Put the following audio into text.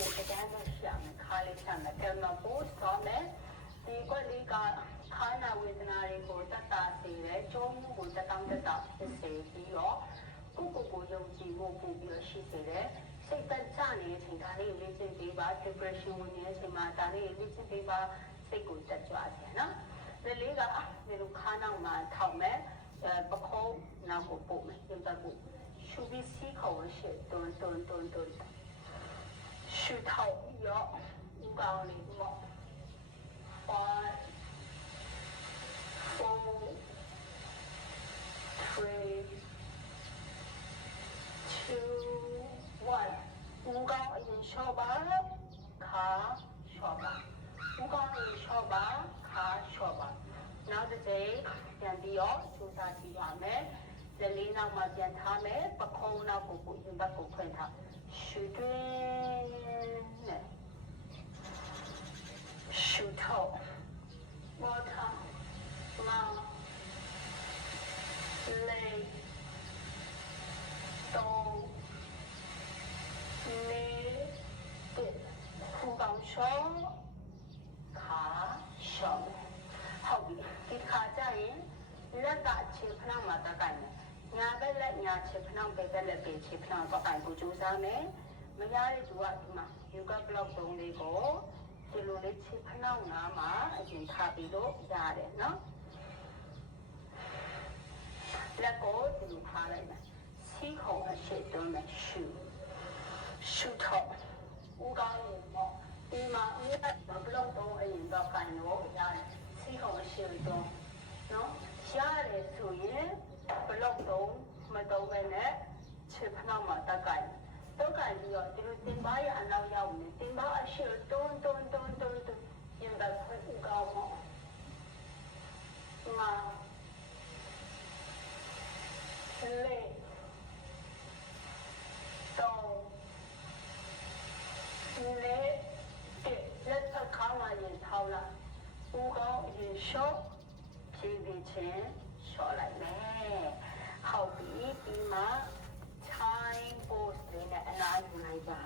နဲ့တကယ်လို့ရှာမယ်ခါလေးချမယ်ကဲမပို့တော့မယ်ဒီကွက်လေးကခါနာဝေဒနာတွေကိုတတ်တာစီတယ်ကျုံးမှုကိုတက်တောင်းတက်တာဖြစ်စေပြီးတော့ကိုယုံကြည်မှုပို့ပြီးတော့ရှိစေတယ်စိတ်သက်သာနေတဲ့အချိန်ဒါလေးလေ့ကျင့်ပေးပါ depression ဝင်နေတဲ့အချိန်မှာဒါလေးလေ့ကျင့်ပေးပါစိတ်ကိုတက်ကြွစေနော်ဒီလေးကဒီလိုခါနောက်မှာထောက်မယ်ပခုံးနောက်ကိုပို့မယ်ပြန်တက်ဖို့ရှုပြီးစီးခေါ်ရှေ့တွန်းရှုထောက်ရောဥကောင်းလေးမော့ 5 4 3 2 1ဥကောင်းအရင်ရှော့ပါခါရှော့ပါဥကောင်းအရင်ရှော့ပါခါရှော့ပါနောက်တစ်ချိန်ပြန်ပြီးတော့စူးစမ်းကြည့်ပါမယ်လက်လေးနောက်မှာပြန်ထားမယ်ပခုံးနောက်ကိုရင်ဘတ်ကိုဖွင့်ထားရှူတွင်းနဲ့ရှူထောက်မောထားမောင်းလေးတော့နေတစ်ခုပေါင်းရှော့ခါရှော့ဟုတ်ပြီဒီခါကျရင်လက်ကခြေဖနှောင်းမှာတက်ကိုင်မယ်ညာဘက်လက်ညာခြေဖနှောင်းဘက်လက်ပေခြေဖနှောင်းတော့ကိုင်ကိုကြိုးစားမယ်မရတဲ့သူကဒီမှာ yoga block တုံးလေးကိုဒီလိုလေးခြေဖနှောင်းနာမှာအရင်ထားပြီးတော့ရတယ်နော်လက်ကိုဒီလိုထားလိုက်မယ်စီးခုံအရှိတွန်းမယ်ရှူထောက်ဦးကောင်းရင်ပေါ့ဒီမှာဦးကဘလော့တုံးအရင်တော့ကိုင်လို့ရတယ်စီးခုံအရှိတွန်းနော်ရတယ်ဆိုရင်ဘလော့တုံးမတုံးပဲနဲ့ခြေဖနှောင်းမှာတက်ကိုင်တော့ကိုင်ပြီးတော့ဒီလိုတင်ပါရအနောက်ရောက်နေတင်ပါအရှိတွန်းရင်ဘတ်ဦးကောင်းပေါ့မာလေတော့လေလက်ထပ်ခေါင်းလာရင်ထောက်လာဦးကောင်းရင်ရှော့ဖြည်းဖြည်းချင်းလျှော့လိုက်မယ်ဟုတ်ပြီဒီမှာ time pose လေးနဲ့အနားယူလိုက်ပါ